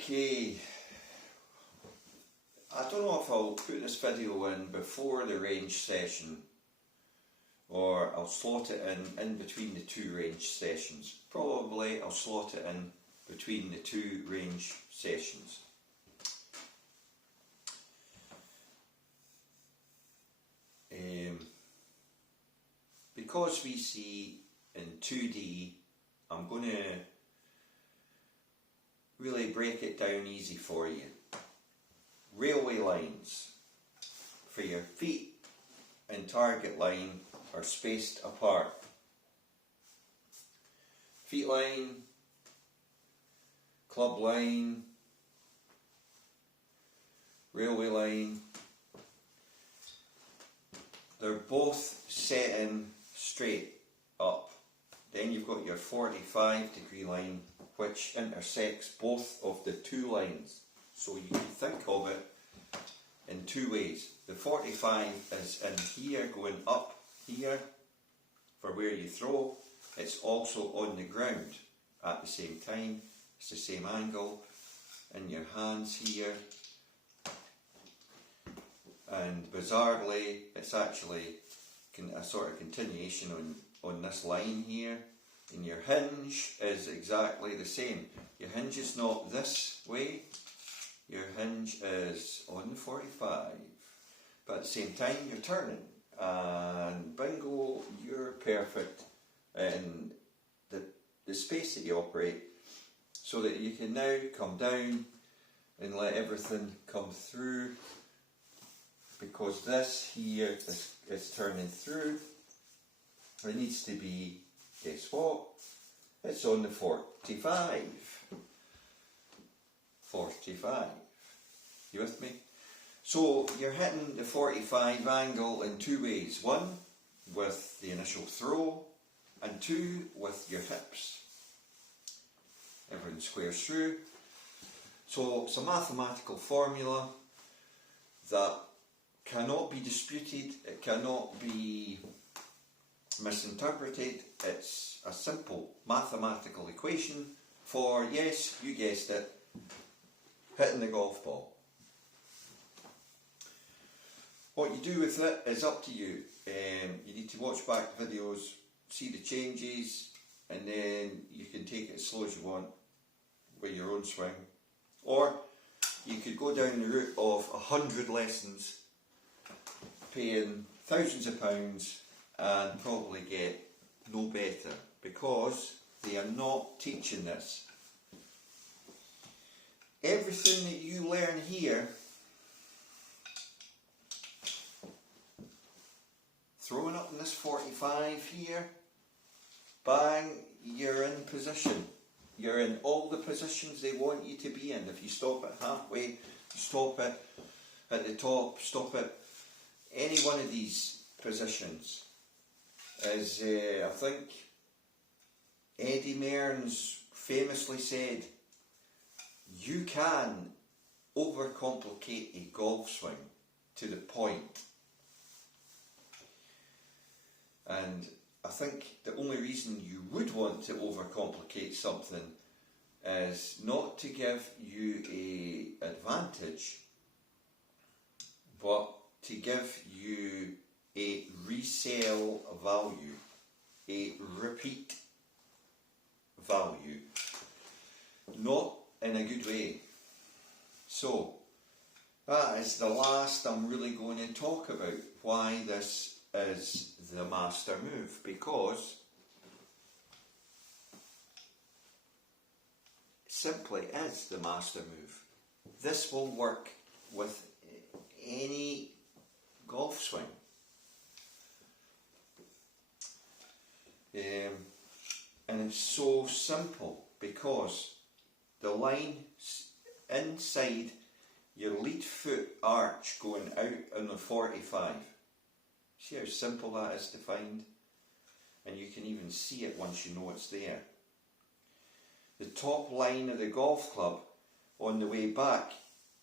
Okay, I don't know if I'll put this video in before the range session or I'll slot it in between the two range sessions. Probably I'll slot it in between the two range sessions. Because we see in 2D, I'm going to really break it down easy for you. Railway lines for your feet and target line are spaced apart. Feet line, club line, railway line, they're both setting straight up. Then you've got your 45-degree line which intersects both of the two lines. So you can think of it in two ways. The 45 is in here, going up here for where you throw. It's also on the ground at the same time. It's the same angle in your hands here. And bizarrely, it's actually a sort of continuation on this line here. And your hinge is exactly the same. Your hinge is not this way. Your hinge is on the 45. But at the same time, you're turning. And bingo, you're perfect in the space that you operate. So that you can now come down and let everything come through. Because this here is turning through. It needs to be, guess what? It's on the 45. 45. You with me? So you're hitting the 45 angle in two ways. One, with the initial throw, and two, with your hips. Everything squares through. So it's a mathematical formula that cannot be disputed, it cannot be misinterpreted. It's a simple mathematical equation for, yes, you guessed it, hitting the golf ball. What you do with it is up to you. You need to watch back the videos, see the changes, and then you can take it as slow as you want with your own swing. Or you could go down the route of 100 lessons, paying thousands of pounds and probably get no better because they are not teaching this. Everything that you learn here, throwing up in this 45 here, bang, you're in position. You're in all the positions they want you to be in. If you stop it halfway, stop it at the top, stop it. Any one of these positions is, I think, Eddie Mearns famously said, you can overcomplicate a golf swing to the point. And I think the only reason you would want to overcomplicate something is not to give you an advantage, but to give you a resale value, a repeat value, not in a good way. So, that is the last I'm really going to talk about, why this is the master move, because it simply is the master move. This will work with any golf swing. And it's so simple because the line inside your lead foot arch going out on the 45. See how simple that is to find? And you can even see it once you know it's there. The top line of the golf club on the way back,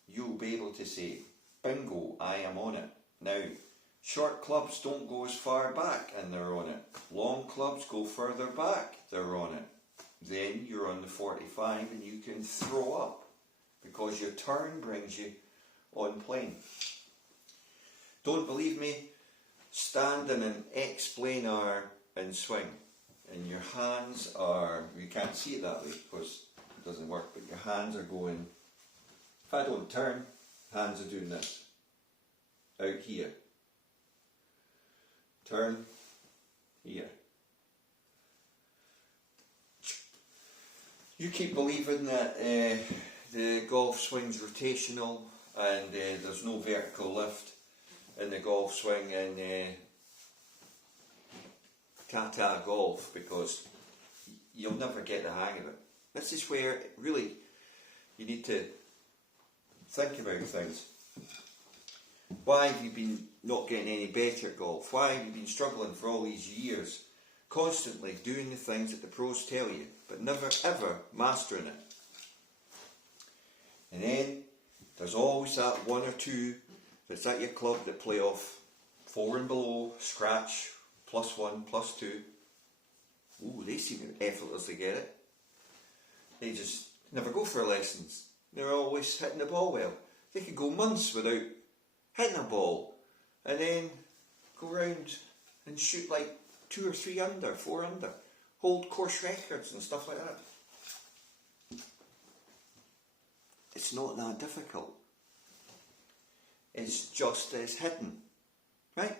you'll be able to say, bingo, I am on it. Now, short clubs don't go as far back and they're on it. Long clubs go further back, they're on it. Then you're on the 45 and you can throw up because your turn brings you on plane. Don't believe me? Stand in an X-planar and swing. And your hands are, you can't see it that way because it doesn't work, but your hands are going, if I don't turn, hands are doing this. Out here. Turn, here. You keep believing that the golf swing's rotational and there's no vertical lift in the golf swing and Tata golf, because you'll never get the hang of it. This is where really you need to think about things. Why have you been not getting any better at golf? Why have you been struggling for all these years, constantly doing the things that the pros tell you, but never ever mastering it? And then there's always that one or two that's at your club that play off 4 and below, scratch, +1, +2. Ooh, they seem to effortlessly get it. They just never go for lessons. They're always hitting the ball well. They could go months without hitting a ball and then go round and shoot like 2 or 3 under, 4 under, hold course records and stuff like that. It's not that difficult. It's just as hidden, right?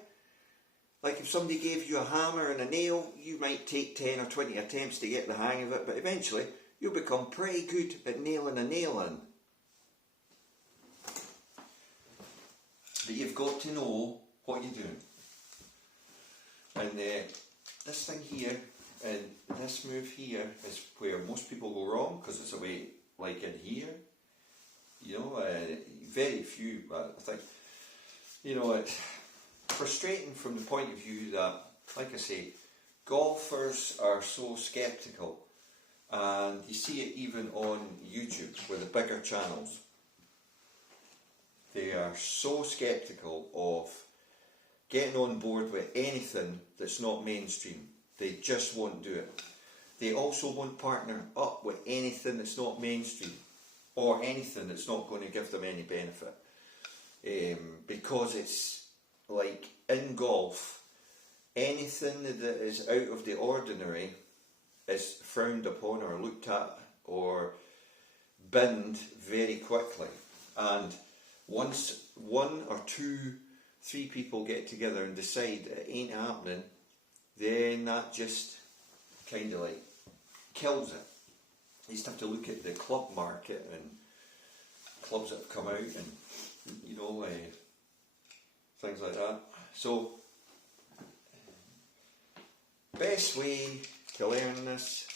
Like if somebody gave you a hammer and a nail, you might take 10 or 20 attempts to get the hang of it, but eventually you'll become pretty good at nailing a nail in. But you've got to know what you're doing. And this thing here and this move here is where most people go wrong, because it's a way like in here. You know, very few, I think, you know, it's frustrating from the point of view that, like I say, golfers are so sceptical, and you see it even on YouTube with the bigger channels. They are so sceptical of getting on board with anything that's not mainstream. They just won't do it. They also won't partner up with anything that's not mainstream, or anything that's not going to give them any benefit. Because it's like in golf, anything that is out of the ordinary is frowned upon or looked at or binned very quickly. And once 1 or 2, 3 people get together and decide it ain't happening, then that just kind of like kills it. You just have to look at the club market and clubs that have come out and, you know, things like that. So, best way to learn this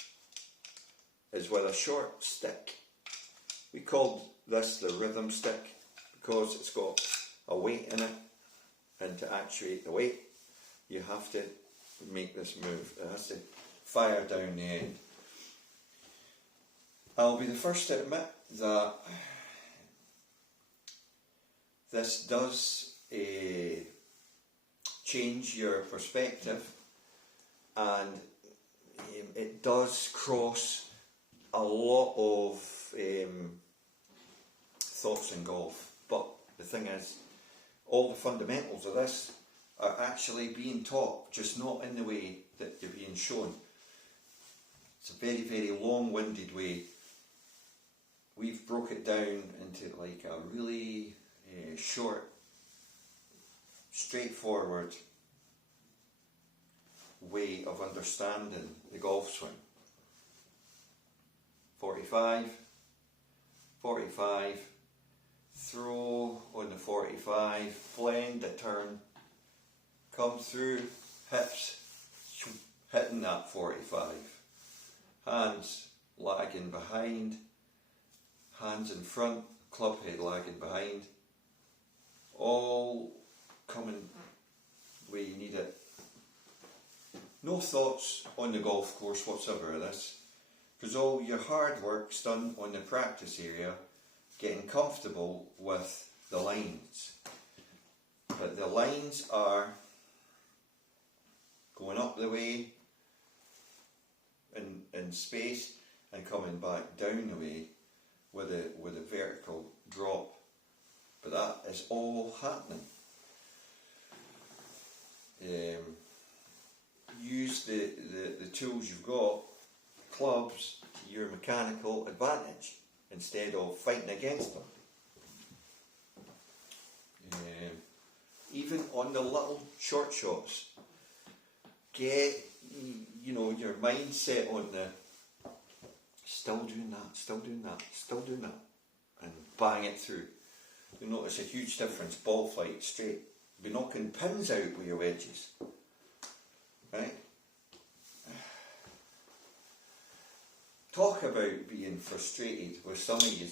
is with a short stick. We called this the rhythm stick because it's got a weight in it, and to actuate the weight you have to make this move. It has to fire down the end. I'll be the first to admit that this does change your perspective, and it does cross a lot of thoughts in golf. But the thing is, all the fundamentals of this are actually being taught, just not in the way that they're being shown. It's a very, very long-winded way. We've broke it down into like a really short, straightforward way of understanding the golf swing. 45, 45, throw on the 45, blend the turn, come through, hips, hitting that 45, hands lagging behind, hands in front, club head lagging behind, all coming the way you need it. No thoughts on the golf course whatsoever of this, because all your hard work's done on the practice area, getting comfortable with the lines. But the lines are going up the way in space and coming back down the way, with a vertical drop. But that is all happening. Use the tools you've got, clubs, to your mechanical advantage instead of fighting against them. Even on the little short shots, get your mindset on the still doing that, and bang it through. You'll notice a huge difference. Ball flight straight. Be knocking pins out with your wedges, right? Talk about being frustrated with some of you.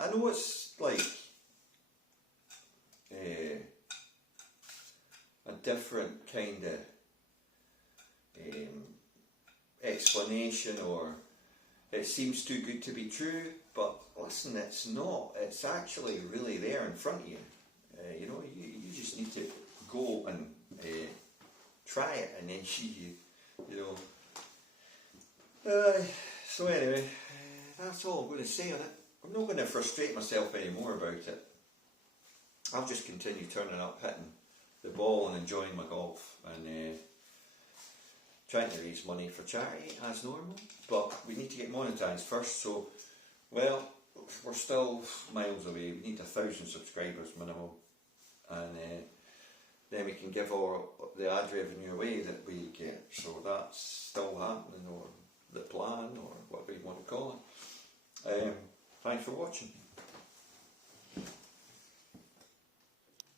I know it's like a different kind of explanation, or it seems too good to be true, but listen, it's not. It's actually really there in front of you. You just need to go and try it, and then see so anyway, that's all I'm going to say on it. I'm not going to frustrate myself anymore about it. I'll just continue turning up, hitting the ball and enjoying my golf, and trying to raise money for charity as normal. But we need to get monetised first, so, well, we're still miles away. We need 1,000 subscribers minimum, and then we can give all the ad revenue away that we get. So that's still happening, or the plan, or whatever you want to call it. Thanks for watching.